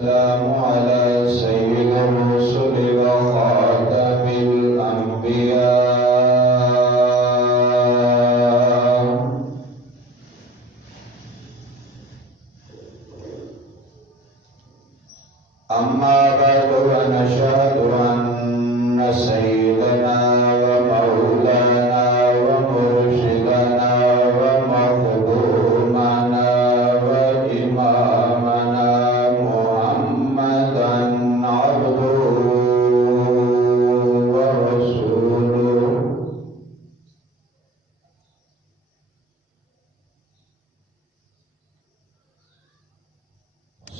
السلام على سيد الرسل وخاتم الأنبياء. أما بعد فنشهد أن سيدنا ومولانا ومرشدنا ومقدومنا وإمامنا محمدا عبده ورسوله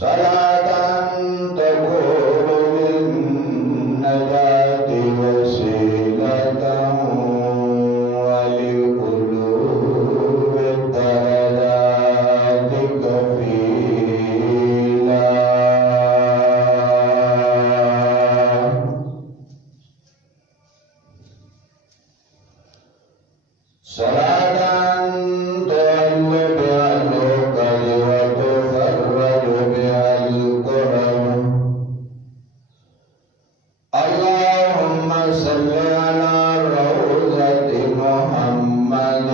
صلاة تكون للنجاة وسيلة ولقلوب الدرجات كفيلا. صلاة تعل بها العقل وتفرج بها الكرب. اللهم صل على روضة محمد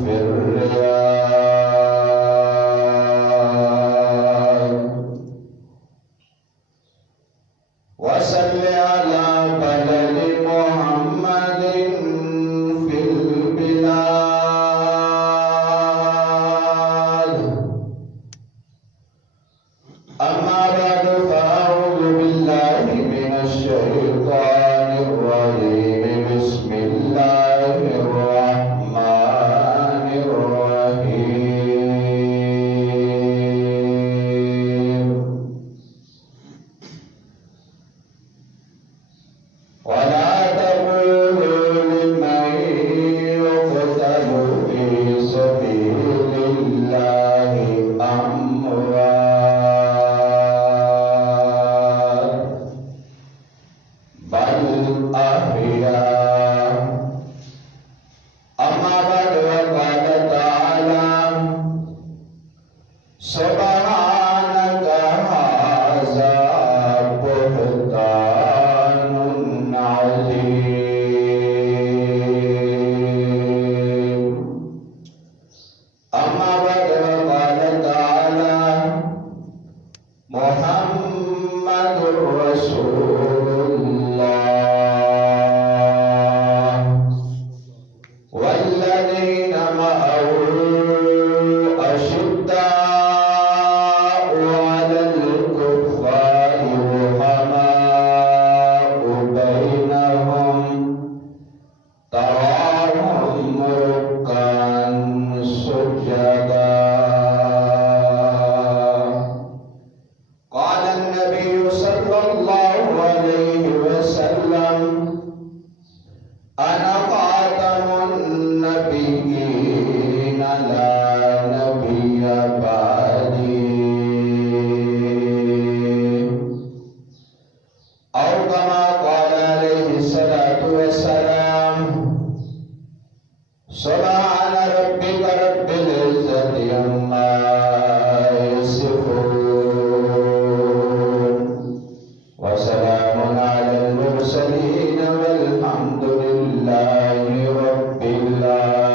في الرياض، وصل على بلد محمد في البلاد. أما بعد فأعوذ بالله من الشيطان الرجيم. بسم الله الرحمن الرحيم. ولا تقولوا لمن يقتل في سبيل الله أموات بل أحياء. أما بعد وقال تعالى سبحانك هذا بهتان عظيم. أما بعد وقال تعالى محمد رسول الله والذين معه أشداء على الكفار رحماء بينهم تراهم ركعا سجدا. قال النبي صلى الله عليه وسلم أنا خاتم النبيين لا نبي بعدي، أو كما قال عليه الصلاة والسلام. سبحان ربك رب العزة عما يصفون وسلام على المرسلين والحمد لله رب العالمين.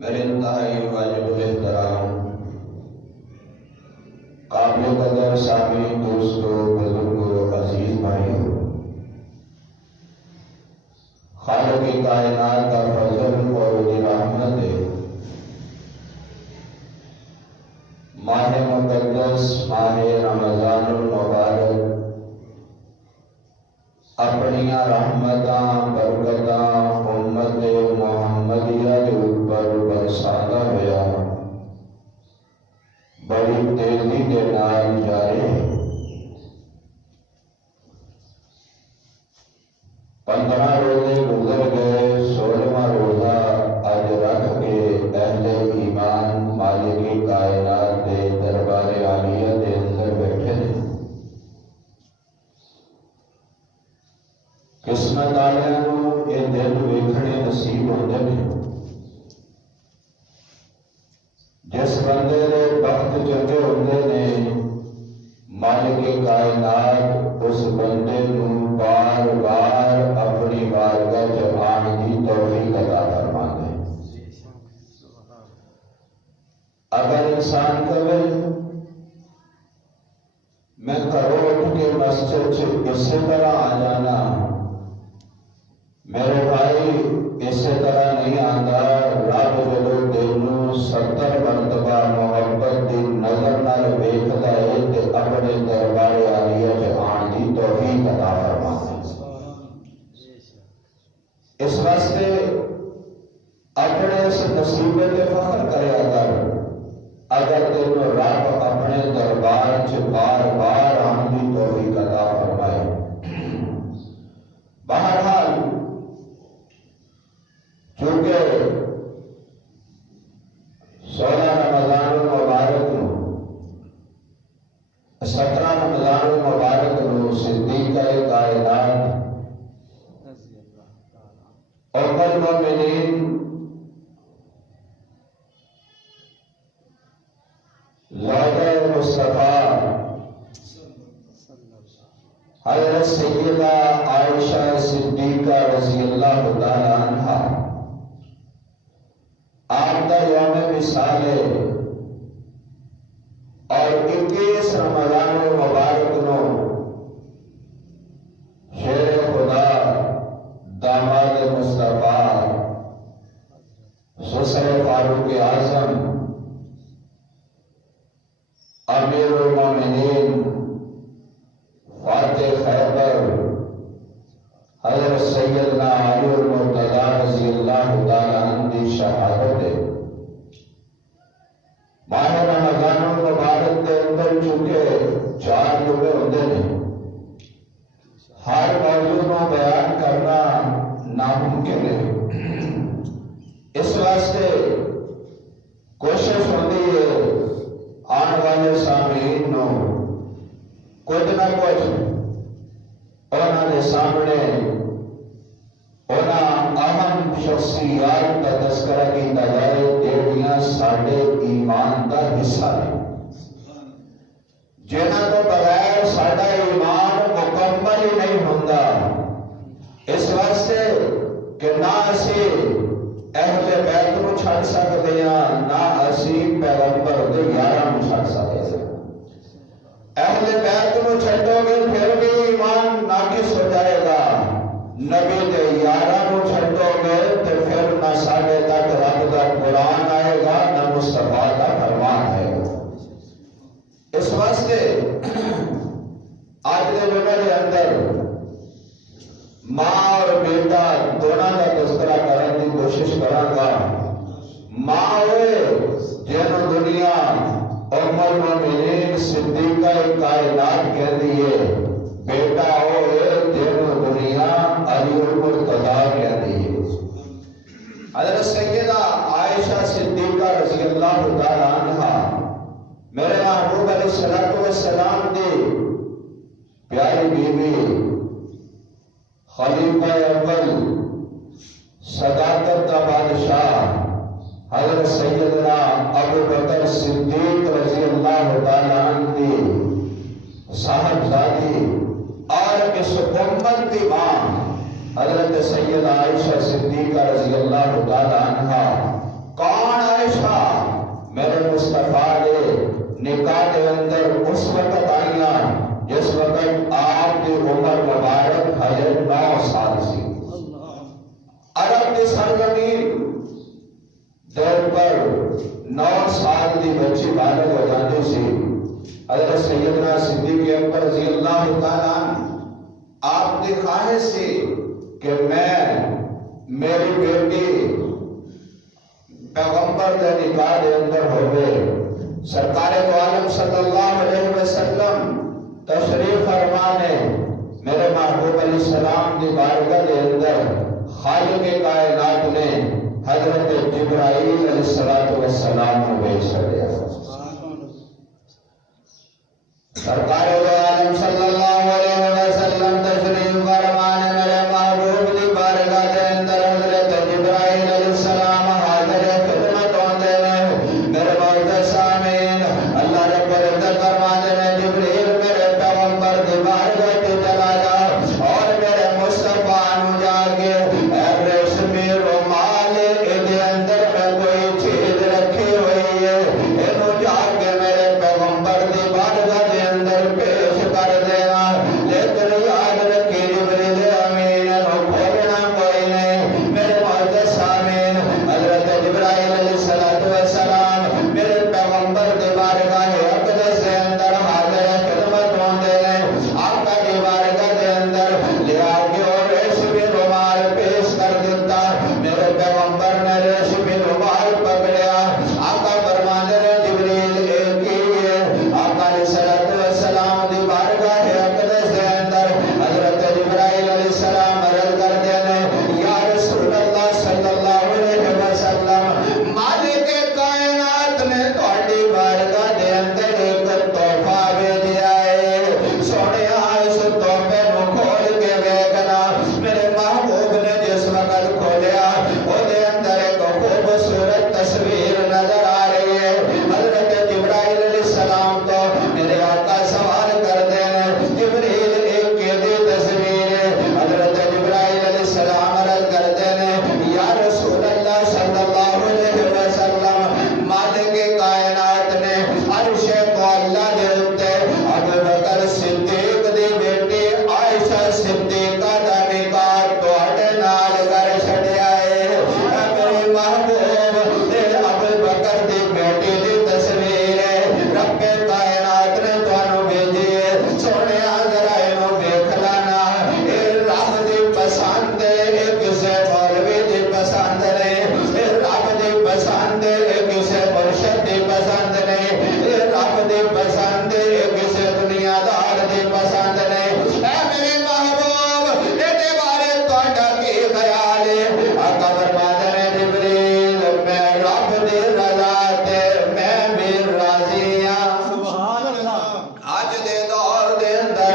میرے انتہائی واجب الاحترام قابل قدر سامعین، دوستوں، بزرگوں، عزیز بھائیوں، خالق کائنات کا فضل اور رحمت ہے، ماہ مقدس ماہ رمضان المبارک اپنی رحمتاں برکتاں امت محمدیہ کے اوپر برساتا ہوا بڑی تیزی کے نال جاری ہے۔ 15 روزے گزر گئے، 16واں روزہ اج رکھ کے اہل ایمان مالک کائنات کے دربار عالیہ کے اندر بیٹھے ہیں۔ قسمت والوں کو یہ دن ویکھنے نصیب ہوتے ہیں۔ جس بندے کے وقت چنگے ہوتے ہیں، مالک کائنات اس بندے کو بار بار اپنی بارگاہ چ آن کی توفیق عطا فرماتے ہیں۔ اگر انسان کہے میں گھروں اٹھ کے مسجد سے اسی طرح آ جانا، میرے بھائی اسی طرح نہیں آتا، رب جدو دل نو 70 مرتبہ محبت کی نظر نال ویکھدا ہے تے اپنے دربار عالیہ چ آن کی توفیق عطا فرماتا ہے۔ اس واسطے اپنے اس نصیبے تے فخر کریا کر، اگر تینوں رب اپنے دربار چ بار بار آن کی توفیق عطا فرمائے۔ بہرحال چونکہ 16 رمضان المبارک نو 17 رمضان المبارک نو صدیقہ کائنات ام المؤمنین زوجہ مصطفیٰ حضرت سیدہ عائشہ صدیقہ رضی اللہ تعالی عنہا آپ کا یوم وصال ہے اور 21 رمضان المبارک نو شیر خدا داماد مصطفیٰ سسر فاروق اعظم امیر المومنین فاتح خیبر حضرت سیدنا علی المرتضی رضی اللہ تعالی عنہ کی شہادت ہے۔ ماہ رمضان المبارک کے اندر چونکہ 4 جمعے ہوتے ہیں، ہر موضوع کو بیان کرنا ناممکن ہے۔ اس واسطے کوشش ہوتی ہے آنے والے سامعین نو کچھ نہ کچھ انہوں نے سامنے اہم شخصیات کا تذکرہ کیتا جائے جہڑیاں ساڈے ایمان کا حصہ ہیں، جنہاں تو بغیر ساڈا ایمان مکمل ہی نہیں ہوندا۔ اس واسطے کہ نہ اسی اہل بیت نو چھڈ سکتے ہاں، نہ اسی پیغمبر دے یاراں نو چھڈ سکتے ہیں۔ اہل بیت نو چھڈو گے پھر بھی ایمان ناقص ہو جائے گا، نبی دے یاراں نو چھڈو گے تو پھر نہ ساڈے تک رب دا قرآن آئے گا، نہ مصطفیٰ کا فرمان آئے گا۔ اس واسطے آج کے جمعے کے اندر ماں اور بیٹا دونوں کا تذکرہ کرنے کی کوشش کراں گا۔ ماں ہوئے جن دنیا ام المؤمنین صدیقہ کائنات کہتی ہے، بیٹا ہوئے جن دنیا علی المرتضی کہتی ہے۔ حضرت سیدہ عائشہ صدیقہ رضی اللہ تعالی عنہا میرے محبوب علیہ السلام دی پیاری بیوی، خلیفہ اول، صداقت کا بادشاہ حضرت سیدنا ابو بکر صدیق رضی اللہ تعالی عنہ کی صاحبزادی اور اس امت کی ماں حضرت سیدہ عائشہ صدیقہ رضی اللہ تعالی عنہ کون نکاح دے اندر اس وقت آئیاں جس وقت آپ کی عمر مبارک حضرت 9 سال سی۔ عرب کی سرزمین دور پر 9 سال دی بچی بالغ ہو جاتی سی۔ حضرت سیدنا صدیق اکبر رضی اللہ تعالیٰ آپ کی خواہش سی کہ میری بیٹی پیغمبر دے نکاح دے اندر ہوئے۔ سرکار دو عالم صلی اللہ علیہ وسلم تشریف فرمانے میرے محبوب علیہ السلام دی بارگاہ دے اندر خالق کائنات نے حضرت جبرائیل علیہ السلام کو بھیج دیا۔ سرکار دو عالم صلی اللہ علیہ وسلم تشریف فرمانے میرے محبوب دی بارگاہ دے اندر حضرت جبرائیل علیہ السلام حاضر خدمت ہوندے نے۔ میرے معزز سامعین، اللہ رب العزت فرماتے ہیں جبرائیل میرے پیغمبر دی بارگاہ تے چلا جا اور میرے مصطفیٰ نو جا کے اے ریشمی رومال دے اندر میں کوئی چیز رکھی ہوئی ہے، اینو جا کے میرے پیغمبر دی بارگاہ دے اندر پیش کر دینا۔ لیکن یاد رکھی جبرائیل امین نو کھولنا کوئی نہیں۔ میرے معزز سامعین، حضرت جبرائیل علیہ السلام میرے پیغمبر دی بارگاہ اقدس دے اندر حاضر خدمت ہوندے نے۔ آقا دی بارگاہ دے اندر لیا کے اور ریشمی رومال پیش کر دیتا۔ میرے پیغمبر نے ریشمی رومال پکڑیا۔ آقا فرماتے ہیں جبرائیل ایک ہی ہے۔ آقا علیہ السلام دی بارگاہ اقدس دے اندر حضرت جبرائیل علیہ السلام عرض کرتے ہیں یا رسول اللہ صلی اللہ علیہ وسلم، مالک کائنات نے تہاڈی بارگاہ دے اندر ایک تحفہ بھیجا ہے، سونیا اس تحفے نو کھول کے ویکھنا۔ میرے محبوب نے جس وقت کھولیا او دے اندر ایک خوبصورت تصویر نظر آ رہی ہے۔ حضرت جبرائیل علیہ السلام تو میرے آقا سوال کرتے ہیں جبرائیل ایک کیسی تصویر ہے؟ حضرت جبرائیل علیہ السلام عرض کرتے ہیں یا رسول اللہ صلی اللہ علیہ وسلم، مالک کائنات نے عرش کو اللہ دے اتے ابو بکر صدیق دی بیٹی عائشہ صدیقہ دا نکاح تہاڈے نال کر چھڈیا ہے۔ اے میرے محبوب، اے ابو بکر دی بیٹی دی تصویر ہے، رب کائنات نے تانوں بھیجی ہے۔ سونیا ذرا اینو ویکھ لینا، اے رب دی پسند ہے، اے کسے مولوی دی پسند نہیں، اے رب دی پسند ہے، اے کسے مرشد دی پسند نہیں، اے رب دی پسند ہے، اے کسے دنیا دار دی پسند نہیں۔ اے میرے محبوب، اے دے بارے تہاڈا کی خیال ہے؟ آقا فرماتے ہیں جبرائیل میں رب دی رضا تے میں بھی راضی ہاں۔ سبحان اللہ۔ آج دے دور دے اندر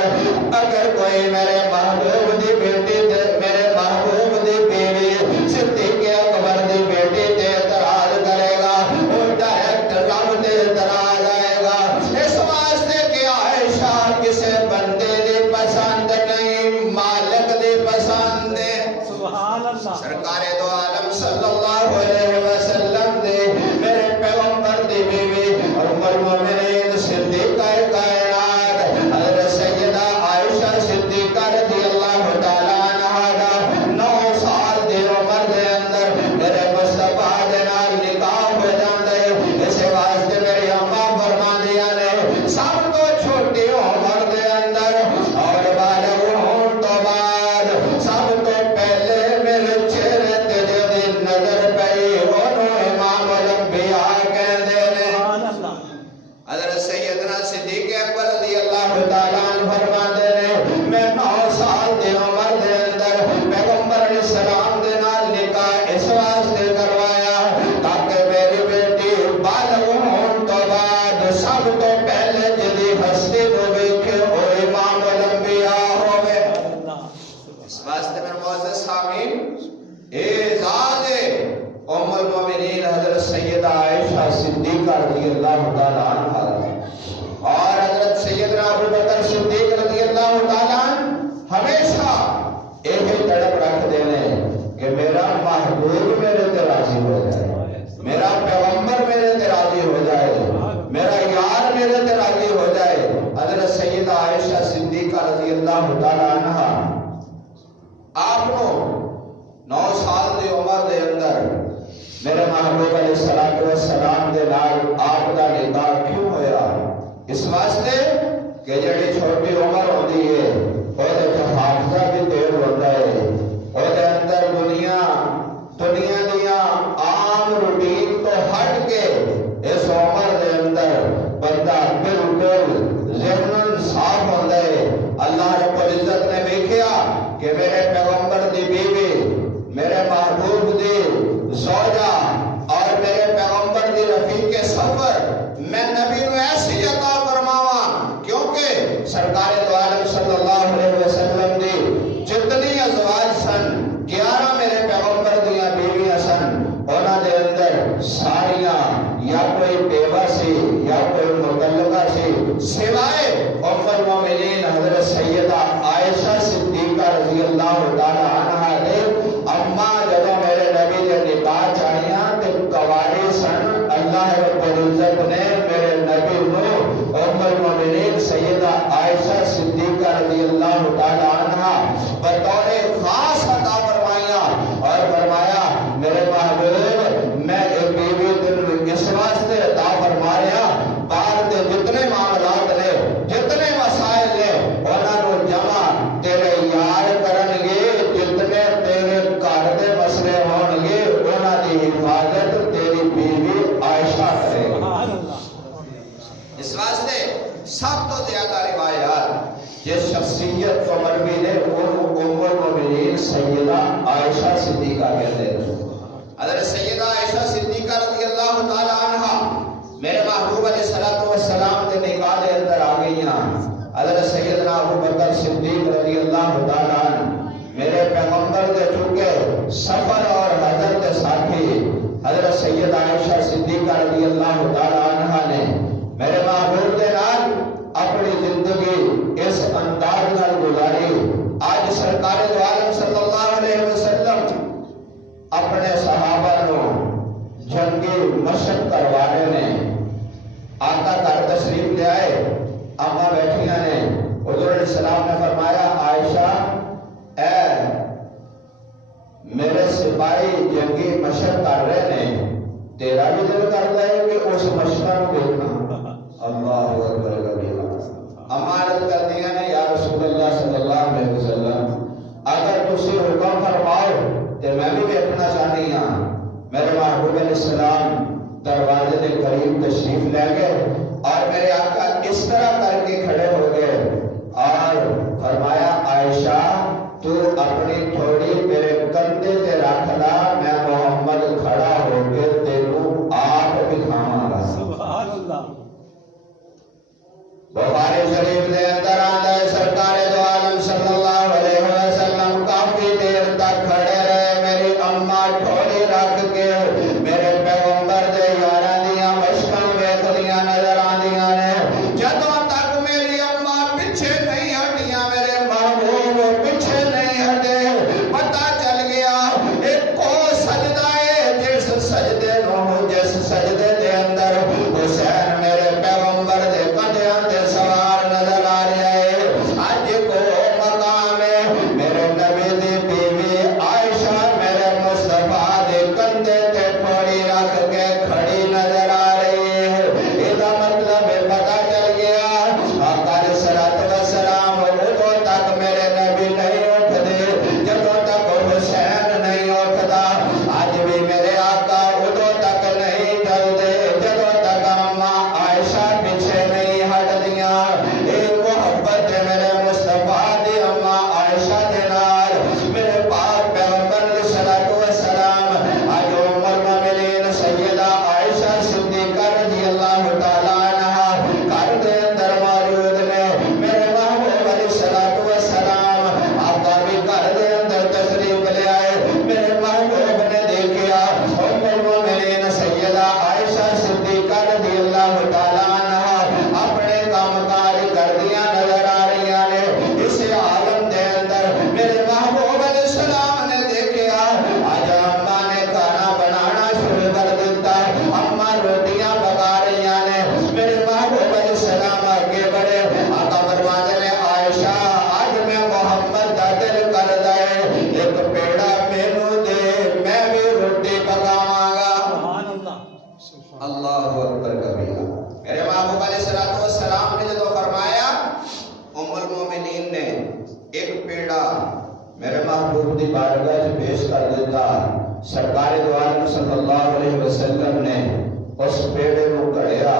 اگر کوئی میرے محبوب دی بیٹی تے میرے محبوب دی بیوی صدیق اکبر دی بیٹی تے اعتراض کرے گا، وہ ڈائریکٹ رب تے اعتراض آئے گا، اس واسطے کہ عائشہ کسے بندے دی پسند نہیں، مالک دی پسند ہے۔ سبحان اللہ۔ سرکار دو عالم صلی اللہ علیہ وسلم دے میرے پیغمبر دی بیوی اور ام المؤمنین صدیقہ کائنات حضرت سیدہ عائشہ صدیقہ رضی اللہ تعالیٰ عنہا دا 9 سال دی عمر دے اندر میرے مصطفیٰ دے نال نکاح ہو جاندے۔ اس واسطے میری اماں فرماندیاں نے سب تو چھوٹی عمر دے اندر اور بالغ ہون تو بعد سب تو پہلے میرے چہرے تے جدی نظر پئی اونوں امام الانبیاء کہندے نے۔ سبحان اللہ۔ حضرت سیدنا صدیق اکبر رضی اللہ تعالیٰ عنہ فرماتے ہیں میں 9 سال دی عمر دے اندر پیغمبر علیہ السلام دے نال نکاح اس واسطے کروایا تاکہ میری بیٹی بالغ ہون تو بعد سب تو پہلے جدی ہستی نو ویکھے او امام الانبیاء ہوئے۔ اس واسطے میرے معزز سامعین، اعزاز ام المؤمنین حضرت سیدہ عائشہ صدیقہ رضی اللہ تعالیٰ عنہ اور حضرت سیدنا ابو بکر صدیق رضی اللہ تعالیٰ عنہ ہمیشہ ایک ہی تڑپ رکھ دینے کہ میرا محبوب میرے تے راضی ہو جائے، میرا پیغمبر میرے تے راضی ہو جائے، میرا یار ساریاں یا کوئی بیوہ سی یا کوئی مطلقہ سی سوائے ام المومنین حضرت سیدہ عائشہ صدیقہ رضی اللہ تعالی عنہ دے اما جدو میرے نبی نے نکاح چاہیاں تے کواری سن اللہ رب العزت نے میرے نبی نو ام المومنین سیدہ عائشہ صدیقہ رضی اللہ تعالی عنہ بطور خاص عطا فرمائیاں اور فرمایا میرے محبوب میں ایک بیوی تن اس واسطے عطا فرما رہا بعد دے جتنے معاملات نے جتنے مسائل نے انہاں نو جمع تیرے یار کرن گے جتنے تیرے گھر دے مسئلے ہون گے انہاں دی حفاظت تیری بیوی عائشہ کرے گی اس واسطے سب تو زیادہ روایات جس شخصیت کو مروی نے وہ ام المومنین سیدہ عائشہ صدیقہ کہتے ہیں حضرت سیدہ عائشہ صدیقہ رضی اللہ تعالی عنہ میرے محبوب علیہ الصلوۃ والسلام کے نکاح دے اندر آ گئیاں حضرت سیدنا ابو بکر صدیق رضی اللہ تعالی عنہ میرے پیغمبر دے چونکہ سفر اور حضرت کے ساتھی حضرت سیدہ عائشہ صدیقہ رضی اللہ تعالی عنہ نے میرے محبوب دے نال اپنی زندگی اس انداز نال گزاری آج سرکار دو عالم صلی اللہ علیہ وسلم اپنے صحابہ نو جنگی مشق کروانے نے آقا گھر تشریف لے آئے اما بیٹھیاں نے حضور علیہ السلام نے فرمایا عائشہ اے میرے سپاہی جنگی مشق کر رہے نے تیرا بھی دل کرتا ہے کہ اس مشقہ کو دیکھنا اللہ اکبر کبیرہ اما عرض کر دیا نے یا رسول اللہ صلی اللہ علیہ وسلم اگر تسی حکم فرماؤ تو میں بھی دیکھنا چاہنی ہاں میرے محبوب علیہ السلام دروازے کے قریب تشریف لے گئے اور میرے آقا اس طرح کر کے کھڑے ہو گئے اور فرمایا عائشہ تو اپنی تھوڑی میرے کندھے تے رکھ لا میں محمد کھڑا ہو کے تینوں آپ دکھاواں گا سبحان اللہ بخاری شریف دے اندر آندا ہے سرکار دو عالم صلی اللہ علیہ وسلم کافی دیر تک کھڑے رہے میری اماں ٹھوڑی رکھ کے میرے پیغمبر دے یاراں دیاں مشکاں ویکھدیاں نظر آندیاں نے جدوں تک میری اماں پیچھے نہیں ہٹیاں میرے محبوب پیچھے نہیں ہٹے پتہ چل گیا ایک کو سجدہ ہے جس سجدے نو جس سجدے دے اندر حسین میرے پیغمبر دے کندھیاں تے سوار نظر آ رہا ہے اج کو مقام ہے میرے نبی دی بیوی عائشہ میرے مصطفیٰ دے کندھے تے تھوڑی رکھ کے کھڑی نظر آ رہی ہے ادا مطلب پتہ چل گیا آقا علیہ الصلوۃ والسلام ادو تک میرے نبی نہیں اٹھدے جدوں تک حسین نہیں اٹھدا اج بھی میرے آقا ادو تک نہیں چلدے جدوں تک اماں عائشہ پیچھے نہیں ہٹدیاں اے محبت میرے مصطفیٰ دی اماں عائشہ دے نال میرے پاک پیغمبر علیہ الصلوۃ والسلام اج ام المومنین سیدہ عائشہ صدیقہ رضی اللہ تعالی عنہ گھر دے اندر موجود نے میرے محبوب علیہ الصلوۃ والسلام آقا بھی گھر دے اندر تشریف لے آئے میرے محبوب نے دیکھا ام المومنین سیدہ عائشہ صدیقہ رضی اللہ تعالی عنہ اپنے کام کار کردیاں نظر آ رہی نے اس عالم دے اندر میرے محبوب علیہ السلام نے دیکھا آج اماں نے کھانا بنانا شروع کر دیتا اماں روٹیاں پکا رہی نے میرے محبوب علیہ السلام آگے بڑھے آقا فرماتے نے عائشہ آج میں محمد دا دل کردا ہے ایک پیڑا مینوں دے میں بھی روٹی پکاواں گا سبحان اللہ اللہ اکبر کبیرہ میرے محبوب علیہ الصلوۃ والسلام نے جو فرمایا ام المومنین نے ایک پیڑا میرے محبوب دی بارگاہ میں پیش کر دیتا سرکار دو عالم صلی اللہ علیہ وسلم نے اس پیڑے کو کڑیا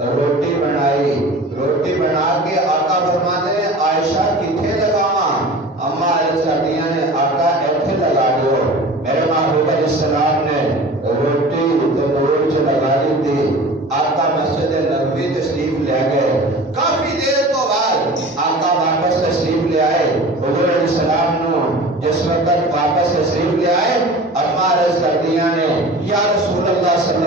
روٹی بنائی روٹی بنا کے آقا فرماتے ہیں عائشہ کتھے لگاواں اما عرض کردیاں نے آقا ایتھے لگا دیو میرے محبوب علیہ السلام نے روٹی تندور چ لگا دی تھی آقا مسجد نبوی تشریف لے گئے کافی دیر تو بعد آقا واپس تشریف لے آئے حضور علیہ السلام نو جس وقت واپس تشریف لے آئے اما عرض کردیاں نے یا رسول اللہ صلی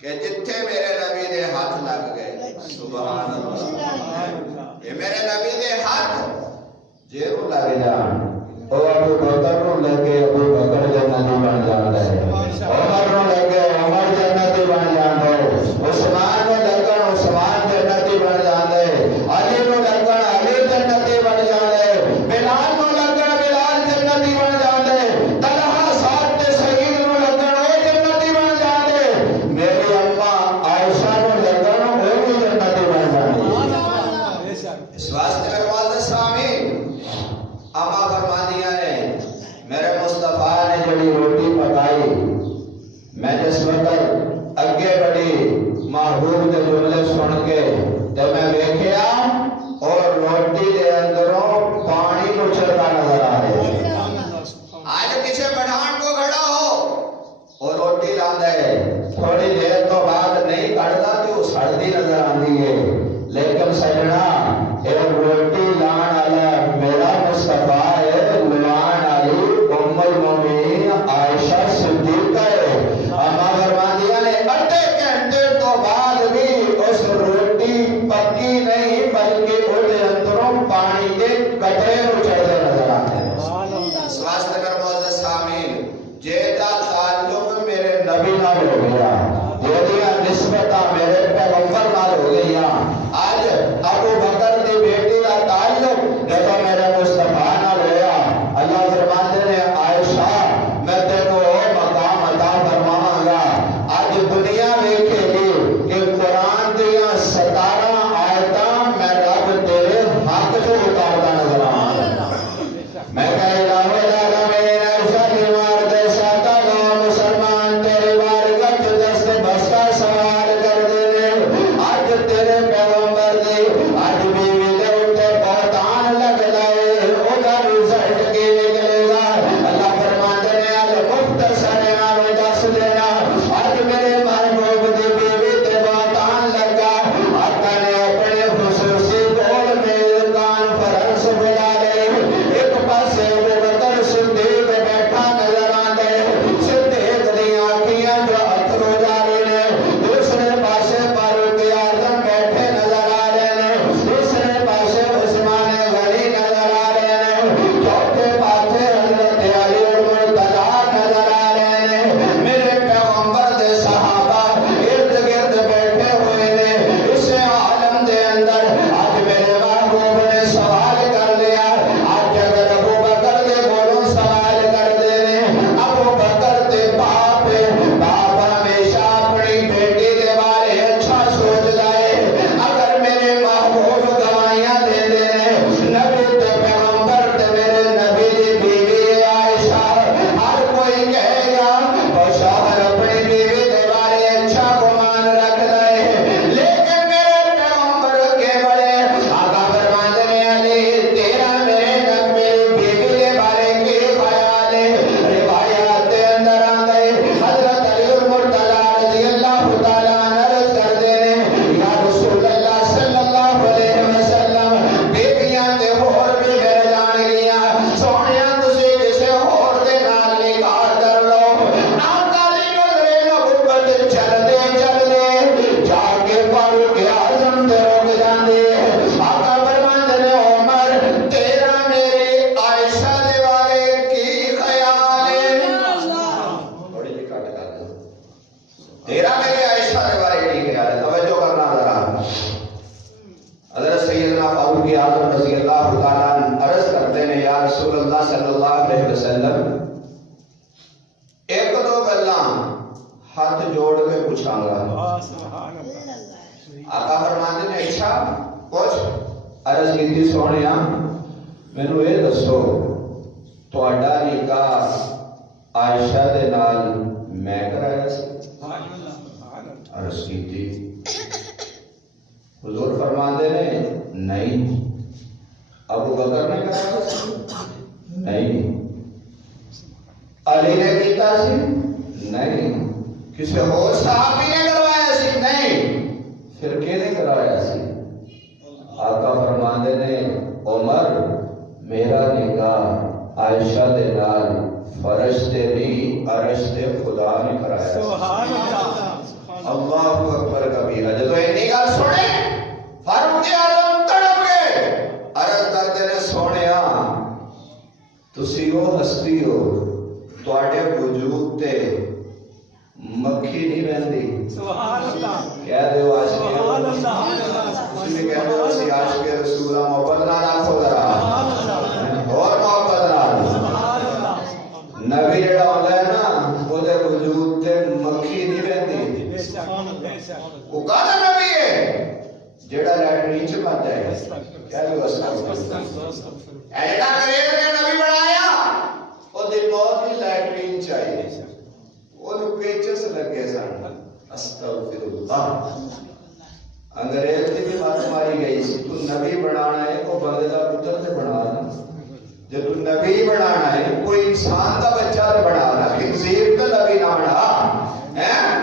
کہ جتھے میرے نبی دے ہاتھ لگ گئے سبحان اللہ یہ میرے نبی دے ہاتھ جے وہ لگ جان او ابو بکر نو لگے ابو بکر جنتی بن جاندا ہے عمر نو لگے عمر جنتی بن جاندا ہے عثمان نو لگن عثمان جنتی بن جاندا ہے علی نو لگن علی جنتی بن جاندا ہے بلال نو لگن بلال جنتی بن جاندا ہے طلحہ سعد تے سعید نو لگن او جنتی بن جاندا ہے میری اماں عائشہ نو لگن او بھی جنتی بن جاندی اس واسطے میرے معزز سامعین اما فرمانیاں نے میرے مصطفیٰ نے جڑی روٹی پکائی میں جس وقت اگے بڑی محبوب کے جملے سن کے تو میں دیکھیا اور روٹی دے اندروں پانی اچھلتا نظر آ رہے آج کسی بڑھان کو کھڑا ہو اور روٹی لاندے تھوڑی دیر تو بعد نہیں کڑتا تو سڑتی نظر آندی ہے لیکن سجنا ایک روٹی لان والا میرا مصطفیٰ ہے لان علی ام المومنین عائشہ صدیقہ ہے اما فرماندیا نے آدھے گھنٹے تو بعد بھی اس روٹی پکی نہیں بلکہ اس اندروں پانی کے قطرے اچھلتے نظر آتے ہیں اس واسطے میرے معزز سامعین جیدا تعلق میرے نبی نال ہو گیا جیدیاں نسبتاں میرے پیغمبر نال ہو گیا آج ابو بکر دی بیٹی کا تعلق جب میرے مصطفیٰ نال ہوا اللہ فرماتے ہیں عائشہ میں تینوں وہ مقام عطا فرماواں گا آج دنیا ویکھے گی کہ قرآن دیاں 17 آیتاں میں رب تیرے حق چ اتارتا نظر آواں میں کہہ الہ العالمین عائشہ دی مار دے ساتا گا مسلمان تیری بارگاہ چ دست بستہ سوال کر دے آج تیرے پیغمبر دی آج بیوی دے اٹھے بہتان لگ لائے اودا رزلٹ کی نکلے گا اللہ فرماتے ہیں المختصر نام دس دینا آج میرے محبوب دی بیوی تے بہتان لگا آقا نے اپنے خصوصی دور میں کانفرنس بلا لے ایک پاسے ابو بکر صدیق بیٹھا نظر آندے صدیق دی آنکھیاں جو اترو جا رہی نے دوسرے پاسے فاروق اعظم بیٹھے نظر آ رہے ہیں تیسرے پاسے عثمان غنی نظر آ رہے ہیں چوتھے پاسے حضرت علی المرتضی نظر آ رہے ہیں میرے پیغمبر دے صحابہ ارد گرد بیٹھے ہوئے نے اس عالم دے اندر آج میرے محبوب نے سوال کر لیا آج اگر ابو بکر دے بولوں سوال کر دے ابو بکر دے باپ ہمیشہ اپنی بیٹی دے بارے اچھا سوچ جائے اگر میرے محبوب گواہیاں دے دے نبی تے پیغمبر تے میرے نبی دی بیوی عائشہ ہر کوئی کہے گا وہ شوہر اپنی بیوی دے بارے اچھا گمان رکھ دے لیکن میرے پیغمبر کے بڑے آقا فرماتے ہیں علی تیرا میرے میری بیوی دے بارے کی خیال ہے روایات دے اندر آندے حضرت علی المرتضی رضی اللہ تعالیٰ عنہ عرض کرتے ہیں یا رسول اللہ صلی اللہ علیہ وسلم بیویاں تے ہور بھی میرے جان گیا سونیاں تسی کسے ہور دے نال نکاح کر لو آقا دی نظر نبوت چل دے جا کے فاروق اعظم تے رک جاندے آقا فرماندے نے عمر تیرا میری عائشہ دے بارے کی خیال ہے تھوڑی جی کٹ کر دو تیرا میری عائشہ دے بارے کی خیال ہے توجہ کرنا ذرا حضرت سیدنا فاروق اعظم رضی اللہ تعالیٰ عنہ عرض کرتے ہیں یا رسول اللہ صلی اللہ علیہ وسلم ایک دو گلاں ہاتھ جوڑ کے پوچھاں گا آقا فرماتے ہیں اچھا پوچھ عرض کیتی سونیا مینوں یہ دسو تہاڈا نکاح عائشہ دے نال میں کرایا سی عرض کیتی حضور فرماتے ہیں نہیں ابو بکر نے کرایا سی نہیں علی نے کیتا سی نہیں کسی اور صحابی نے کروایا سی نہیں پھر کینے کرایا سی آقا فرماندے نے عمر میرا نکاح عائشہ دے نال فرشتے نہیں عرش تے خدا نے کرایا سبحان اللہ اللہ اکبر کبیرہ جدو اینی گل سنے فاروق اعظم تڑپ گئے عرض کرتے نے سونیا تسی ہو ہستی ہو تواڈے وجود تے مکھی نہیں رہندی سبحان اللہ کہہ دیو عاشق سبحان اللہ تسی کہہ دیو اسی عاشق رسول اللہ محبت نال آکھو ذرا اور محبت نال سبحان اللہ نبی جڑا ہوندا ہے نا او دے وجود تے مکھی نہیں رہندی بے شک بے شک وہ کہا نبی ہے جڑا لیٹرین چ بن جائے کہہ دیو استغفر ایڈا انگریز نے نبی بنایا او دی موت دی لیٹرین چاہیے وہ پیچس لگے سن استغفر اللہ انگریز کی بھی بات ماری گئی سی تو نبی بنانا ہے کو بندے دا پتر تے بنانا جب تو نبی بنانا ہے کوئی انسان دا بچہ تے بنانا خنزیر تے نبی نہ بنا ہیں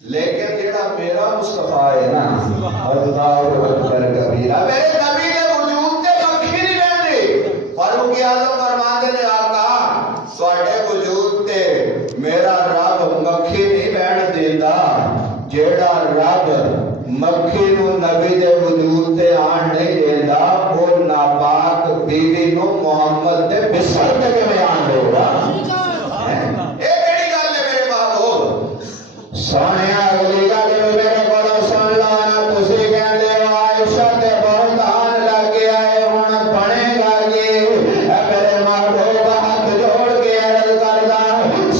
لیکن جڑا میرا مصطفیٰ ہے نا اللہ اکبر کبیرہ میرے نبی دے وجود تے مکھی نہیں رہندی فاروق اعظم فرماندے نے آقا تواڈے وجود تے میرا رب مکھی نہیں بہن دیندا جیڑا رب مکھی نو نبی دے وجود تے آن نہیں دیندا او ناپاک بیوی نو محمد دے بستر تے کیویں آن دے گا اے کیڑی گل ہے میرے محبوب سونیا اگلی گل میرے کولوں سن لا نا تسی کہندے ہو عائشہ تے بہتان لگ گیا ہے ہن بنے گا جی اے میرے محبوب ہاتھ جوڑ کے عرض کردا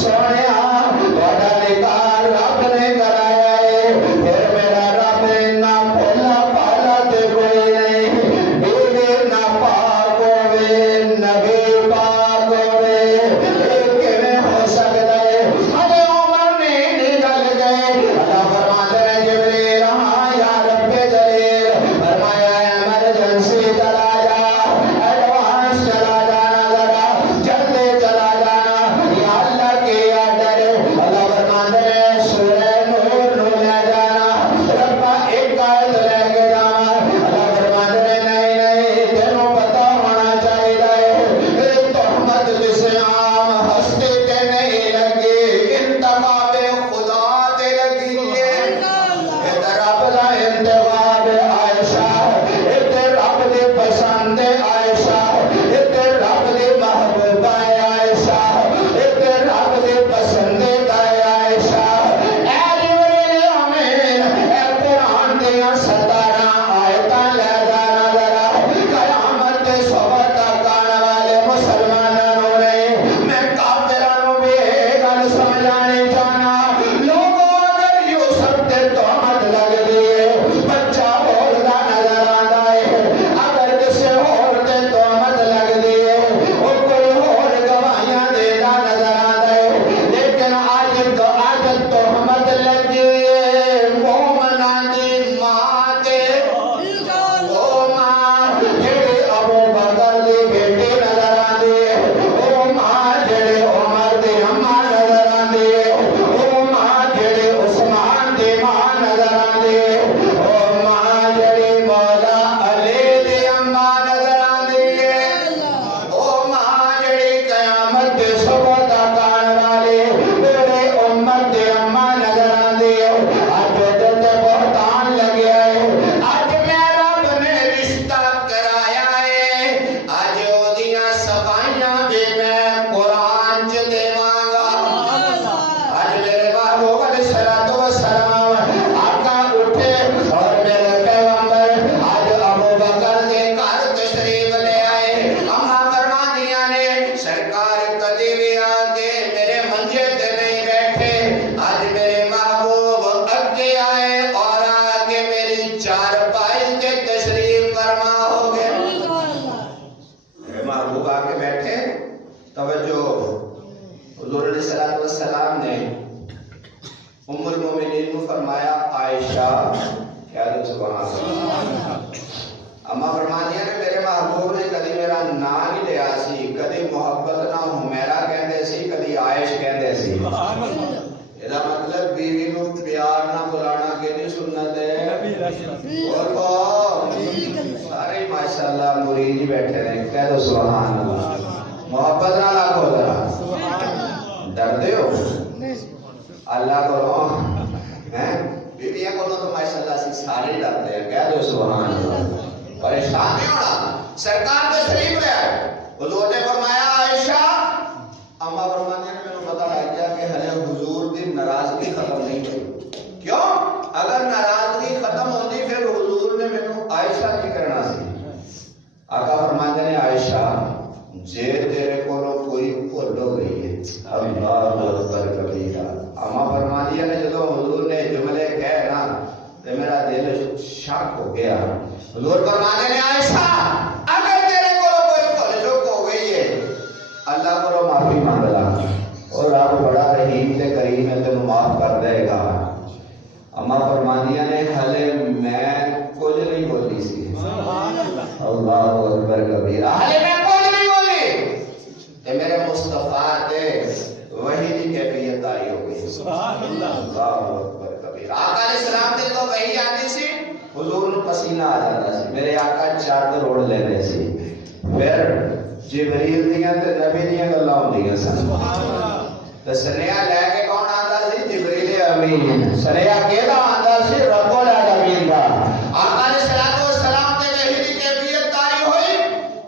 سونیا تہاڈا نکاح رب نے کرایا ہے پھر میرا رب نہ بھولا پالا تے کوئی نہیں بیوی نہ پاک ہوے نبی پاک ہوے کیویں ہو سکدا ہے ہمیں عمر نہیں نکل گئے اللہ فرماتے ہیں جبریل ہاں یا رب جلیل فرمایا ایمرجنسی چلا جا ایڈوانس چلا جانا ذرا جلدی چلا جانا یا اللہ کی آڈر اللہ فرماتے ہیں سورہ نور نو لے جانا ربا ایک آیت لے کے جانا اللہ فرماتے ہیں نہیں تینوں پتہ ہونا چاہیے تہمت جسے عام ہستی تے نہیں لگی انتخاب خدا تے لگی ہے ادھر رب دا انتخاب عائشہ ادھر رب دی پسند عائشہ ادھر رب دی محبوبہ عائشہ ادھر رب دی پسندیدہ عائشہ اے جبریل امین اے قرآن دیاں 17 آیتاں لے جانا ذرا قیامت دے صبح تک آنے والے مسلمانوں نے میں کافراں نوں بھی یہ گل سمجھانی چاہنا لوگوں اگر یوسف تے تہمت لگ دی بچہ ہور دا نظر آندا ہے اگر کسے ہور تے تہمت لگ دی او کوئی ہور گواہیاں دیندا نظر آندا ہے لیکن اج تہمت لگی مومناں دی ماں تے او ماں جڑی ابو بکر دی بیٹی نظر آندی ہے او ماں جڑی عمر دی اماں نظر آندی ہے او ماں جڑی عثمان دی ماں نظر آندی ہے او ماں جڑی مولا علی دی اماں نظر آندی ہے او ماں جڑی قیامت دے صبح تک آن والی میرے امت دی اماں نظر آندی ہے اج تے بہتان لگیا ہے اج میں رب نے رشتہ کرایا ہے اج اودیاں صفائیاں بھی میں قرآن چ دیواں گا اج میرے محبوب علیہ الصلوۃ والسلام آقا اٹھے اور میرے پیغمبر اج ابو بکر دے گھر تشریف لے آئے اماں فرماندیاں نے سرکار کدی بھی آ کے میرے منجے تے نہیں بیٹھے اج میرے محبوب اگے آئے اور آ کے میری چارپائی تے تشریف فرما ہو گئے میرے محبوب آ کے بیٹھے توجہ حضور علیہ الصلوۃ والسلام نے ام المومنین کو فرمایا عائشہ کیا دو سبحان اللہ اما فرمانیاں نے میرے محبوب نے کدی میرا نام نہیں لیا سی کدی محبت نہ حمیرہ کہندے سی کدی عائش کہندے سی یہ مطلب بیوی نو پیار نہ بلانا کہنی سنت ہے اور سارے ماشاءاللہ مرید ہی بیٹھے ہیں کہہ دو سبحان اللہ محبت نہ لاکھو ذرا ڈردے ہو اللہ کو ہیں کو تو ماشاءاللہ سے سارے ڈرتے ہیں، کہہ دو سبحان اللہ، پریشان نہیں ہونا۔ سرکار کے شریف ہے، حضور نے فرمایا عائشہ، اما فرمانے نے میں نے پتا لگ گیا کہ ہلے حضور دی ناراضگی ختم نہیں ہوئی۔ کیوں؟ اگر ناراضگی ختم ہوتی پھر حضور نے میں عائشہ نہیں کرنا سی۔ آقا فرماتے ہیں عائشہ جے تیرے کو کوئی بھول ہو گئی ہے، اللہ اکبر کبیرہ۔ اما فرمایا نے جب حضور نے جملے کہے نا تو میرا دل شک ہو گیا۔ حضور فرماتے ہیں عائشہ اگر تیرے کو کوئی بھول چوک ہو گئی ہے اللہ کو معافی مانگ لا، اور آپ بڑا رحیم تے کریم ہے تینوں معاف کر دے گا۔ اما فرمانیاں نے ہلے میں کچھ نہیں بولی سی، اللہ اکبر کبیرہ، ہلے میں کچھ نہیں بولی، تے میرے مصطفیٰ تے وحی دی کیفیت آئی ہو گئی، سبحان اللہ، اللہ اکبر کبیرہ۔ آقا علیہ السلام تے تو وحی آتی سی، حضور نو پسینہ آ جاتا سی، میرے آقا چادر اوڑھ لیندے سی، پھر جبریل دیاں تے نبی دیاں گلاں ہوندیاں سن، سبحان اللہ، تے سنیا لے کے کون آندا سی؟ جبریل امین۔ سنیا کیدا آندا سی؟ رب العالمین دا۔ آقا علیہ السلام تے وحی دی کیفیت طاری ہوئی،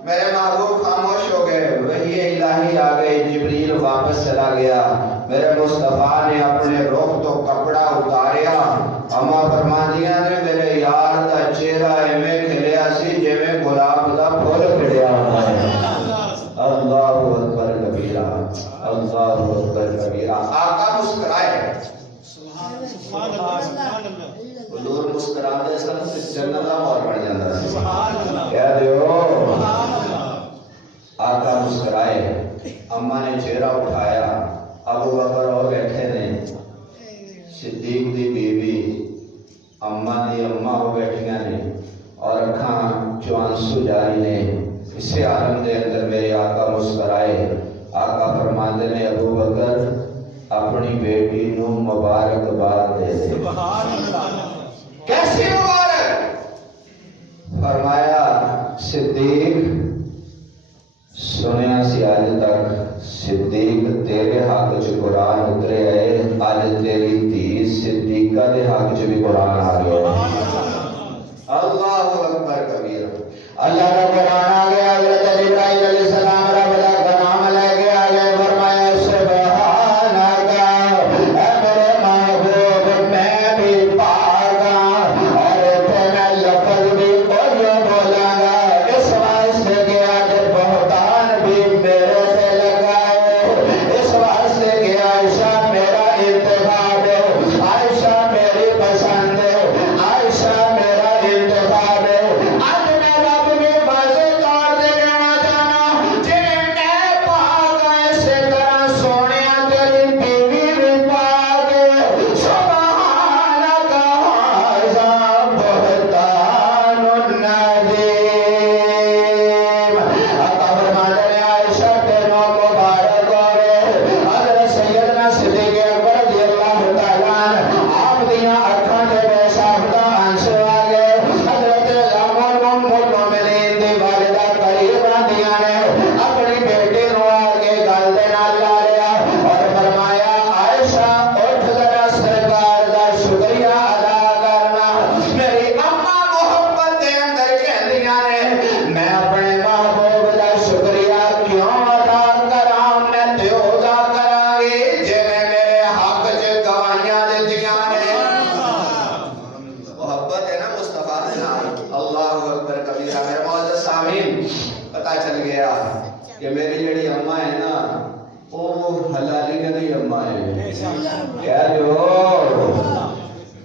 میرے محبوب خاموش ہو گئے، وحی الہی آ گئی، جبریل واپس چلا گیا، میرے مصطفیٰ نے اپنے رخ تو کپڑا اتاریا، اما فرمانیاں نے میرے یار دا چہرہ ایویں کھلیا سی جویں گلاب دا پھول کھڑیا ہوندا ہے، اللہ اکبر کبیرہ، اللہ اکبر کبیرہ۔ آقا مسکرائے، سبحان اللہ، سبحان اللہ، حضور مسکراتے سن تے جنت دا ماحول بن جاندا سی، سبحان اللہ، کہہ دیو سبحان اللہ۔ آقا مسکرائے، اما نے چہرہ اٹھایا، ابو بکر اور بیٹھے نے، صدیق دی بیوی اما دی اما ہو بیٹھیاں نے، اور اکھاں چوں آنسو جاری نے۔ اسی عالم دے اندر میرے آقا مسکرائے، آقا فرماتے نے ابو بکر اپنی بیٹی نو مبارکباد دے دے۔ سبحان اللہ، کیسی مبارک؟ فرمایا صدیق سنیا سی آج تک صدیق تیرے حق چ قرآن اترے ہے، آج تیری دھی صدیقہ دے حق چ بھی قرآن آ گیا ہے، اللہ اکبر کبیر۔ اللہ کا قرآن آ گیا، حضرت جبرائیل علیہ السلام رب کا کلام لے کے آ گئے، فرمایا سبحانک اے میرے محبوب میں بھی پاک ہوں، اور تیرا لفظ بھی بولوں بولاں گا، اس واسطے کہ آج بہتان بھی میرے سے لگائے، اس واسطے کہ عائشہ میرا انتخاب ہے، عائشہ میری پسند ہے، عائشہ میرا انتخاب ہے۔ آج میں رب بھی واضح طور سے کہنا چاہنا، جنہیں میں پاک ہوں اسی طرح سونیا تیری بیوی بھی پاک ہے، سبحانک ھذا بہتان عظیم۔ آقا فرماتے ہیں عائشہ تینوں مبارک ہوئے، حضرت سیدنا صدیق اکبر رضی اللہ تعالیٰ عنہ آپ دیاں اکھاں تے بے صاحبہ آنسو آ گئے، حضرت ام المؤمنین دی والدہ قریب آندیاں نے اپنی بیٹی نو آ کے گل دے نال لا لیا اور فرمایا عائشہ اٹھ ذرا سرکار دا شکریہ ادا کرنا۔ میری اما محبت دے اندر کہندیاں نے میں اپنے محبوب دا شکریہ کیوں ادا کراں، میں تے ادا کراں گی جویں میرے حق چ گواہیاں دتیاں نے۔ محبت ہے نا مصطفیٰ دے نال، اللہ اکبر کبیرہ۔ میرے معزز سامعین پتہ چل گیا کہ میری جڑی اما ہے نا وہ حلالی دی اما ہے، کہہ جو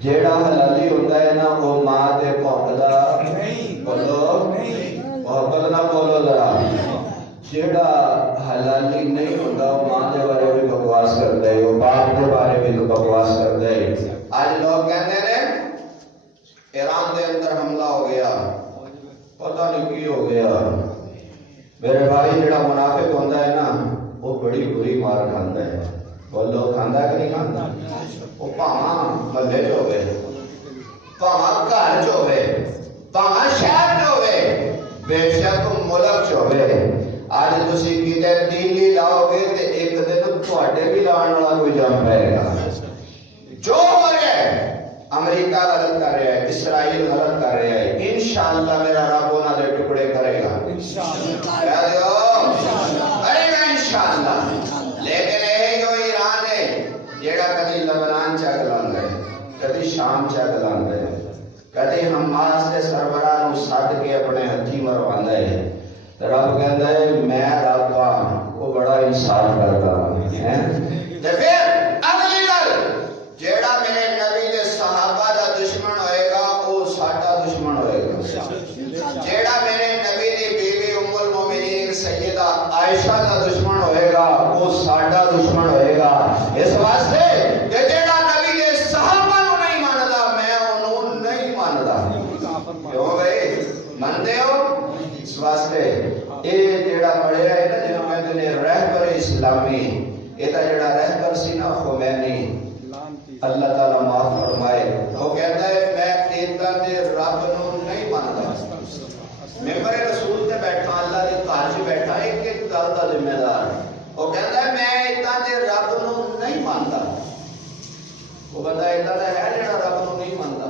جیڑا حلالی ہوتا ہے نا وہ ماں دے پوکدا بولو، محبت نہ بولو ذرا، جیڑا حلالی نہیں ہوتا وہ ماں دے بارے بھی بکواس کرتا ہے، وہ باپ دے بارے بھی بکواس کرتا ہے۔ آج لوگ کہتے ہیں ایران دے اندر حملہ ہو گیا، پتہ نہیں کی ہو گیا، میرے بھائی جڑا منافق ہوتا ہے نا وہ بڑی بری مار کھاندا ہے، بولو کھاندا کہ نہیں کھاندا؟ وہ پاواں محلے چ ہوے، پاواں گھر چ ہوے، پاواں شہر چ ہوے، بے شک ملک چ ہوے۔ اج تسی کتے تیلی لاؤ گے تے ایک دن تواڈے بھی لان والا کوئی جم پائے گا۔ جو ہو رہا ہے امریکہ امریکہ غلط کر رہا ہے, اسرائیل غلط کر رہا ہے, انشاءاللہ میرا رب انہاں دے ٹکڑے کرے گا. کہہ دیو کرے گا انشاءاللہ. لیکن یہ جو ایران ہے جیڑا کدی لبنان چا گلاندا ہے, کدی شام چا گلاندا ہے, کدی حماس دے سربراہ نو سد کے اپنے ہتھی مرواندہ ہے, رب کہندا ہے میں رب ہاں وہ بڑا انصاف کرتا ہے. تے پھر اگلی گل, جیڑا میرے نبی دے صحابہ دا دشمن ہوئے گا وہ ساڈا دشمن ہوئے گا. جیڑا میرے نبی دی بیوی ام المومنین سیدہ عائشہ دا دشمن ہوئے گا وہ ساڈا دشمن ہوئے گا. اس واسطے کہ جیڑا نبی دے صحابہ نو نہیں ماندا میں انہوں نہیں ماندا. کیوں بھائی مندے ہو؟ اس واسطے اے جیڑا پڑھیا ہے نا جنہوں کہتے ہیں رہبر اسلامی, یہ تا جیڑا رہبر سی نا خمینی اللہ تعالیٰ معاف فرمائے, وہ کہتا ہے میں ایدہ دے رب نو نہیں ماندا. ممبر رسول تے بیٹھا, اللہ دے گھر وچ بیٹھا, ایک ایک گل دا ذمہ دار. وہ کہتا ہے میں ایدہ دے رب نو نہیں ماندا. وہ بندہ ایدہ دا ہے جیڑا رب نو نہیں ماندا,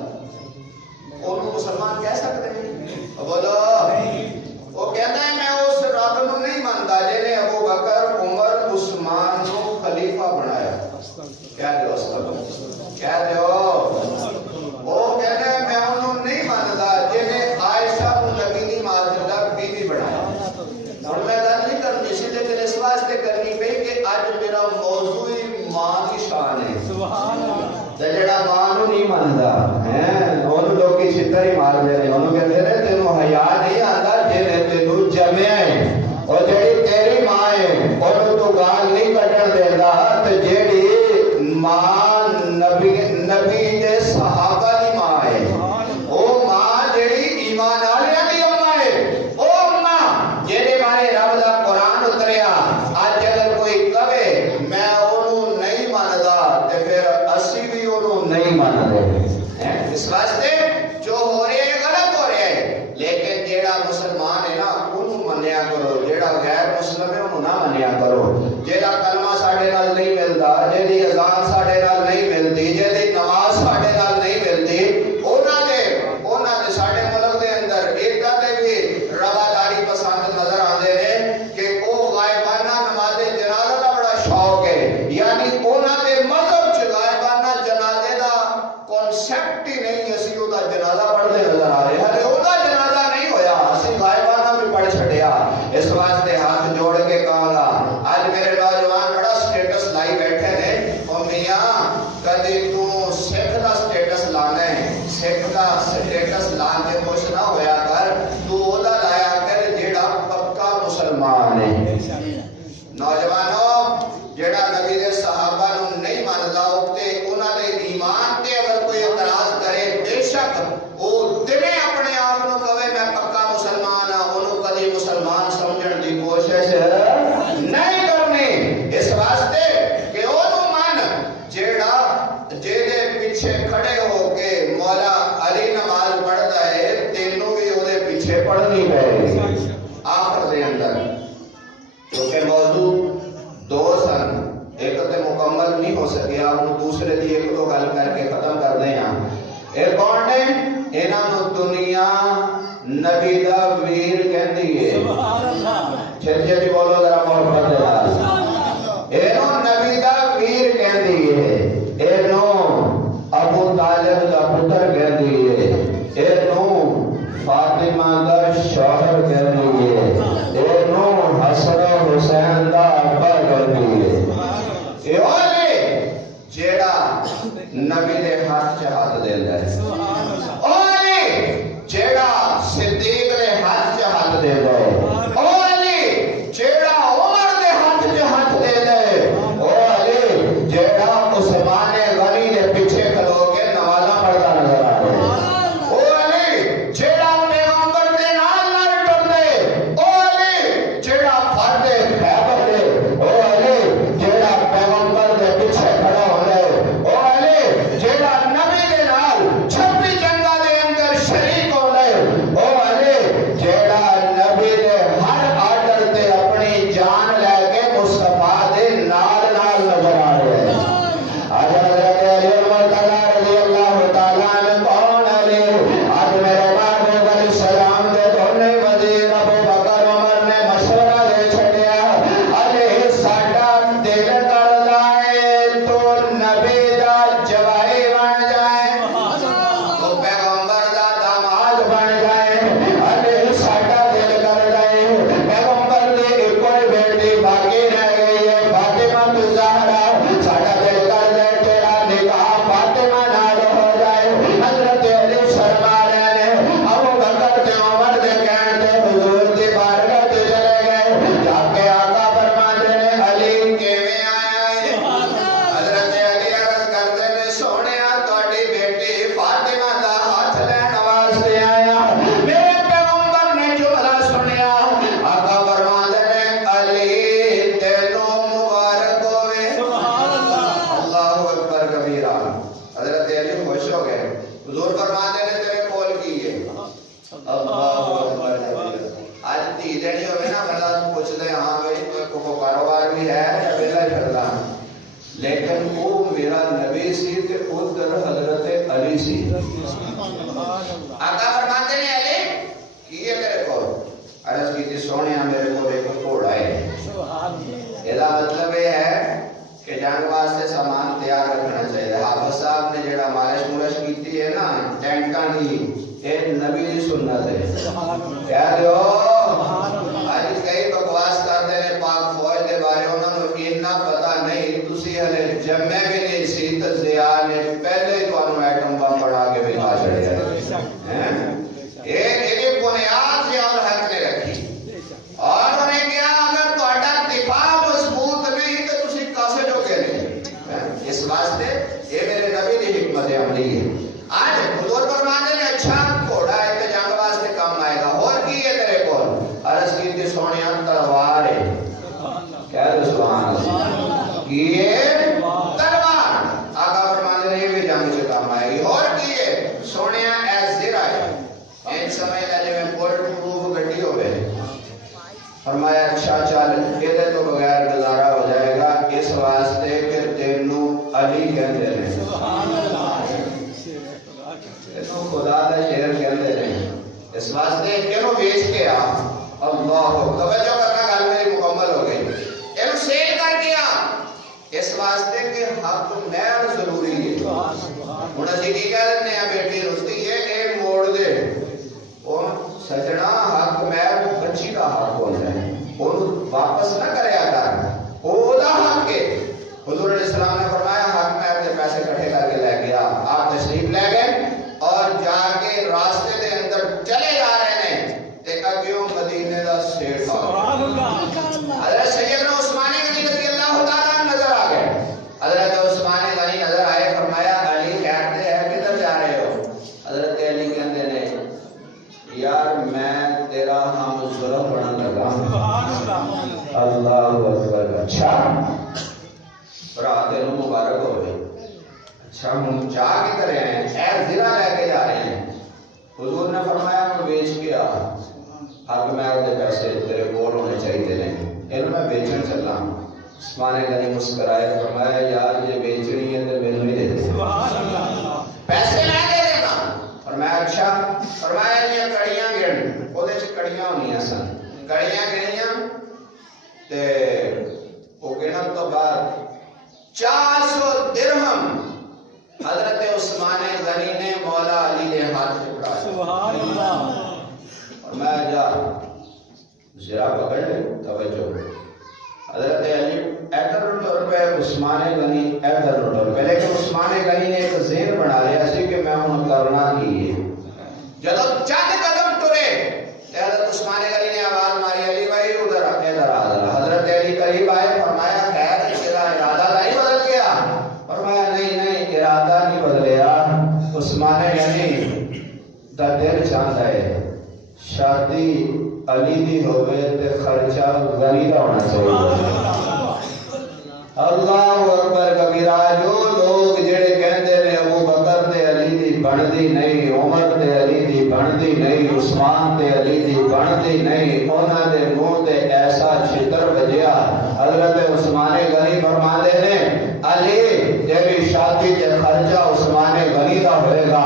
انہوں مسلمان کہہ سکتے ہیں؟ بولو. وہ کہتا ہے میں اس رب نو نہیں ماندا جے نے ابو بکر عمر عثمان نو خلیفہ بنایا. کیا دیو اسلام کیا دیو. وہ کہتا ہے میں انہوں نہیں ماندا جے نے عائشہ کو نبی دی ماجدہ بیوی بنایا. اور میں گل نہیں کرنی سی لیکن اس واسطے کرنی پئی کہ اج میرا موضوع ماں کی شان ہے. سبحان اللہ. تے جڑا ماں نو نہیں ماندا ہیں اونوں لوکی چھتر ہی مار دے نے, اونوں کہندے نے تینوں حیا نہیں آندا جے نے تینوں جمیا ہے. اور جیڑی تیری ماں ہے اونوں تو گال نہیں کڈن دیندا. تے جیڑی ماں نبی دے صحابہ دی ماں ہے, او ماں جیڑی ایمان والیاں دی اماں ہے, او اماں جیڑے بارے رب دا قرآن اتریا. اج اگر کوئی کہے میں اونوں نہیں ماندا تے پھر اسی بھی اونوں نہیں مانتے. اس واسطے جو ہو رہے ہیں غلط ہو رہے ہیں, لیکن جیڑا مسلمان ہے نا انہوں منیا کرو, جیڑا غیر مسلم ہے انہوں نہ منیا کرو. جیڑا کلمہ ساڈے نال نہیں ملدا, جیڑی اذان ساڈے نال نہیں ملدی, جیڑی نماز ساڈے نال نہیں ملدی, انہاں دے ساڈے ملک دے اندر ایدہ دے بھی رواداری پسند نظر آندے نے کہ او غائبانہ نماز جنازہ دا بڑا شوق ہے. یعنی انہاں دے مذہب چ غائبانہ جنازے دا کانسیپٹ ہی نہیں. اسی او دا جنازہ پڑھدے نظر آ رہے ہیں, او دا جنازہ نہیں ہویا, اسی غائبانہ بھی پڑھ چھڈیا. اس واسطے ہاتھ جوڑ کے کہاں گا آج میرے نوجوان بڑا سٹیٹس لائی بیٹھے نے, او میاں کدی تو سکھ دا سٹیٹس لانا ہے, سکھ دا سٹیٹس لان کے خوش نہ ہویا کر, تو او دا لایا کر جیڑا پکا مسلمان ہے. نوجوانوں جیڑا نبی دے صحابہ نو نہیں ماندا تے انہاں دے ایمان تے اگر کوئی اعتراض کرے بے شک او دنے اپنے آپ نو کہے میں پکا مسلمان ہاں, انہوں کدی مسلمان سمجھن دی کوشش نہیں کرنی. اس واسطے کہ انہوں من جیڑا جیڑے پیچھے کھڑے ہو کے مولا علی نماز پڑھتا ہے تینوں بھی او دے پیچھے پڑھنی پڑے گی. آخر دے اندر کیونکہ موضوع دو سن, ایک تے مکمل نہیں ہو سکیا, ہوں دوسرے دی ایک دو گل کر کے ختم کر دیں. ایک کون نے انہاں نو دنیا نبی دا ویر کہندی ہے. چھتی چھتی بولو ذرا محبت دے نال. اینو نبی دا ویر کہندی ہے, اینو ابو طالب دا پتر کہندی ہے, اینو فاطمہ دا شوہر کہندی ہے, اینو حسن و حسین دا ابا کہندی ہے. اے جیڑا نبی دے ہاتھ چ ہاتھ دیندا ہے, اولی جیڑا صدیق دے ہاتھ چ ہاتھ دیندا ہے, اولی جیڑا عمر دے ہاتھ چ ہاتھ دیندا ہے, اولی جیڑا عثمان غنی دے پیچھے کھلو کے نمازاں پڑھدا نظر آ رہا ہے, اولی جیڑا پیغمبر دے نال نال ٹردا ہے, اولی جیڑا فرد خیبر ہے, اولی جیڑا پیغمبر دے پیچھے کھڑا ہوندا ہے, اولی جیڑا نبی دے نال 26 جنگاں حضور فرماتے ہیں تیرے کول کی ہے اللہ اکبر آج تھی دینی ہوئے نا بندہ پوچھ دے ہاں بھائی کو کاروبار بھی ہے یا بیلا ہی کرتا لیکن وہ میرا نبی سی کہ ادھر حضرت علی سی آقا فرماتے ہیں علی کیے تیرے کو عرض کی تھی سونیا میرے کو ایک گھوڑا ہے یہ مطلب یہ ہے کہ جنگ واسطے سامان تیار رکھنا چاہیے حافظ صاحب نے جڑا مالش مولش کیتی ہے نا ٹینکاں دی یہ نبی دی سنت ہے کیا دیو آج کئی بکواس کرتے ہیں پاک فوج دے بارے انہوں نے اتنا پتہ نہیں تسی ہلے جمعے بھی نہیں سی تو ضیاء نے پہلے ہی تو ایٹم بم بڑھا کے بھیجا چڑھیا ایک بنیاد سے اور حق نے رکھی اور انہوں نے کیا اگر تہاڈا دفاع مضبوط نہیں تو تسی کاسے جو کہنے اس واسطے یہ میرے نبی دی حکمت عملی ہے آج حضور فرماتے ہیں اچھا گھوڑا ہے کہ جنگ واسطے کام آئے گا اور کی ہے تیرے کول عرض کی تھی سونیا تلوار ہے کیا تو سبحان اللہ کی ہے تلوار آقا فرماتے ہیں یہ بھی جنگ سے کام آئے گی اور کی ہے سونیا ایس زرہ ہے ان سمے لے میں بولٹ پروف گڈی ہوئے فرمایا اچھا چل یہ تو بغیر گزارا ہو جائے گا اس واسطے کہ تینو علی کہندے ہیں سبحان اللہ تینو خدا دا شعر کہندے ہیں اس واسطے کیوں بیچ کے آ اللہ توجہ کرنا گل میری مکمل ہو گئی اینو سیل کر کے آ اس واسطے کہ حق مہر ضروری ہے ہن اسی کی کہہ رہے ہیں بیٹی رستی ہے کہ موڑ دے سجنا حق مہر بچی کا حق ہوتا ہے اور واپس نہ کریا کر وہ دا حق ہے حضور علیہ السلام نے فرمایا حق مہر کے پیسے اکٹھے کر کے لے گیا آپ تشریف لے گئے اور جا کے راستے دے اندر چلے جا رہے ہیں تے اگیوں مدینے دا سیٹ سبحان اللہ حضرت سیدنا عثمان غنی رضی اللہ تعالی نظر آ گئے حضرت عثمان غنی نظر آئے فرمایا علی خیر دے ہے کدھر جا رہے ہو حضرت علی کہندے نے یار میں تیرا ہم ظلم بنن لگا اللہ اکبر اچھا برات دے مبارک ہوئے اچھا ہم جا کے کرے ہیں اے زرہ لے کے جا رہے ہیں حضور نے فرمایا میں بیچ کے آ حق مہر دے پیسے تیرے کول ہونے چاہیے نے ان میں بیچن چلا عثمان غنی مسکرائے فرمایا یار یہ بیچنی ہے تو مینوں نہیں دے سبحان اللہ پیسے لے دے دینا فرمایا اچھا فرمایا یہ کڑیاں گن اودے وچ کڑیاں ہونیاں سن کڑیاں گنیاں تے او گنن تو بعد 400 درہم حضرت عثمان غنی نے مولا علی کے ہاتھ میں پکڑایا سبحان اللہ اور میں جا ذرا پکڑ لے توجہ حضرت علی ادھر ٹر پہ عثمان غنی ادھر ٹر پہ لیکن عثمان غنی نے ایک ذہن بنا لیا سی کہ میں ہن کرنا کی ہے جب چند قدم ٹرے حضرت عثمان غنی نے آواز ماری علی بھائی ادھر ادھر آ حضرت علی قریب آئے فرمایا خیر تیرا ارادہ نہیں بدل گیا فرمایا نہیں ارادہ نہیں بدلیا عثمان غنی دا دل چاہتا ہے شادی علی دی ہوئے تے خرچہ غنی دا ہونا چاہیے اللہ اکبر کبیرہ جو لوگ جڑے کہندے نے ابو بکر تے علی دی بندی نہیں عمر تے علی دی بندی نہیں عثمان تے علی دی بندی نہیں انہاں دے منہ تے ایسا چھتر بجیا حضرت عثمان غنی فرماندے نے علی تیری شادی تے خرچہ عثمان غنی دا ہوئے گا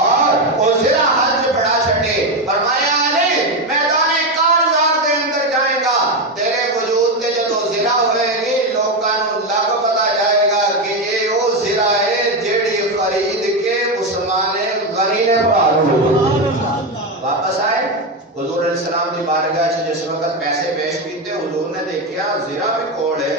اور او ذرا حج بڑھا چھٹے فرمایا علی میدان کارزار دے اندر جائے گا تیرے وجود تے جدوں ذرا ہوئے گی لوکاں نوں لگ پتا جائے گا کہ اے او ذرا ہے جیڑی خرید کے عثمان غنی نے واپس آئے حضور علیہ السلام کی بارگاہ سے جس وقت پیسے پیش کیتے حضور نے دیکھا ذرا بھی کوڑ ہے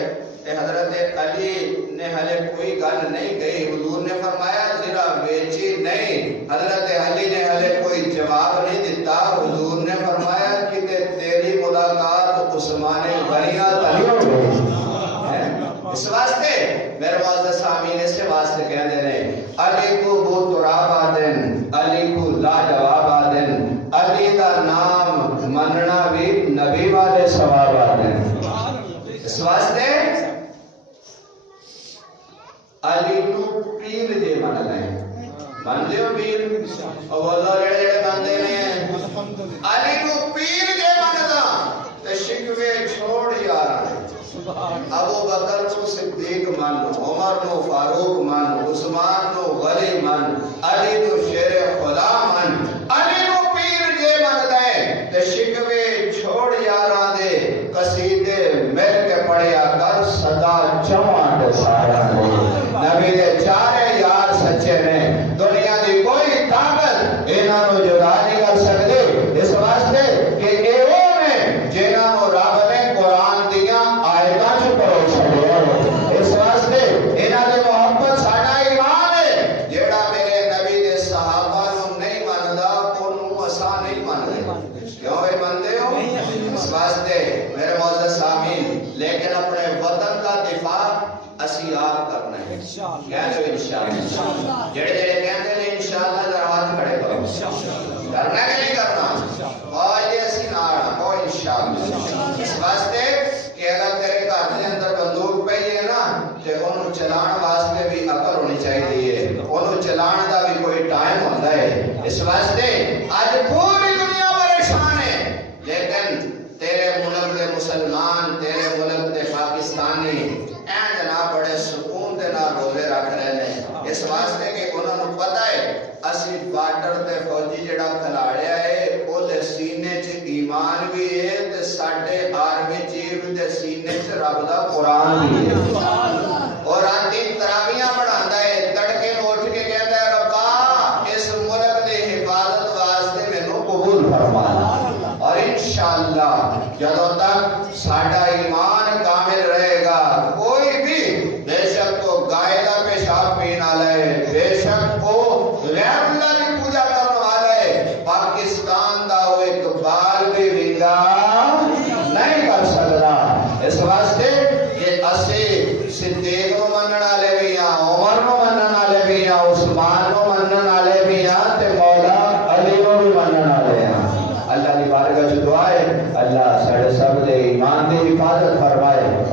حضرت علی نے ہلے کوئی گل نہیں کہی حضور نے فرمایا ذرا بیچی نہیں حضرت علی نے ہلے کوئی جواب نہیں دیتا حضور نے فرمایا کہ تیری ملاقات عثمان غنی اس واسطے میرے معزز سامعین اس کے واسطے کہنے نے علی کو بو تراب آدن علی کو لا جواب آدن علی دا نام مننا بھی نبی والے ثواب آدن اس واسطے علی کو پیر جے من لیں بندے ہو پیر او بولو جڑے جڑے بندے نے الحمدللہ علی کو پیر جے مندا تے شکوے چھوڑ یار ابو بکر نو صدیق من عمر نو فاروق من عثمان نو ولی من علی نو شیر خدا من علی نو پیر جے مندا تے شکوے چھوڑ یاراں دے قصیدے مل کے پڑھیا کر صدا چواں دے سارا نبی دے چارے یار سچے نے دنیا دی کوئی طاقت انہاں نو جدا نہیں کر سکدی اس واسطے کہ اے او نے جنہاں نو رب نے قرآن دیاں آیتاں چ پڑھو چھڑیا اس واسطے انہاں دی محبت ساڈا ایمان ہے جیڑا میرے نبی دے صحابہ نو نہیں مندا اونوں اساں نہیں مندے کیوں اے مندے ہو اس واسطے میرے معزز سامعین لیکن اپنے وطن کا دفاع اسی آپ کرنا ہے کہنے ہو انشاءاللہ جڑے جڑے کہندے نے انشاءاللہ ذرا ہاتھ کھڑے کرو کرنا کہ نہیں کرنا اور یہ اسی نال او انشاءاللہ اس واسطے کہ اگر تیرے گھر دے اندر بندوق پئی ہے نا تے اونوں چلان واسطے بھی عقل ہونی چاہیے اونوں چلان دا بھی کوئی ٹائم ہوندا ہے اس واسطے اج پوری دنیا پریشان ہے لیکن تیرے ملک دے مسلمان تیرے ملک دے پاکستانی اینج نہ بڑے سکون دے نال روزے رکھ رہے ہیں اس واسطے کہ انہاں نوں پتہ ہے اسی بارڈر تے فوجی جڑا کھلاڑیا ہے او دے سینے چ ایمان بھی ہے تے ساڈے آرمی چیف دے سینے چ رب دا قرآن بھی ہے اور راتی تراویحاں پڑھاندا ہے تڑکے نوں اٹھ کے کہندا ہے ربا اس ملک دی حفاظت واسطے مینوں قبول فرما اور انشاءاللہ جدوں تک ساڈا ایمان کامل رہے گا کوئی بھی بے شک تو گائے کا پیشاب پینے والا ہے بے شک وہ غیر اللہ کی پوجا کرنے والا ہے پاکستان دا وہ اقبال بھی ونگا نہیں کر سکتا اس واسطے کہ اسی صدیق نو منن والے بھی ہاں عمر نو منن والے بھی ہاں عثمان نو منن والے بھی ہاں تے مولا علی نو بھی منن والے ہاں اللہ کی بارگاہ چ دعا ہے اللہ ساڈے سب دے ایمان دی حفاظت فرمائے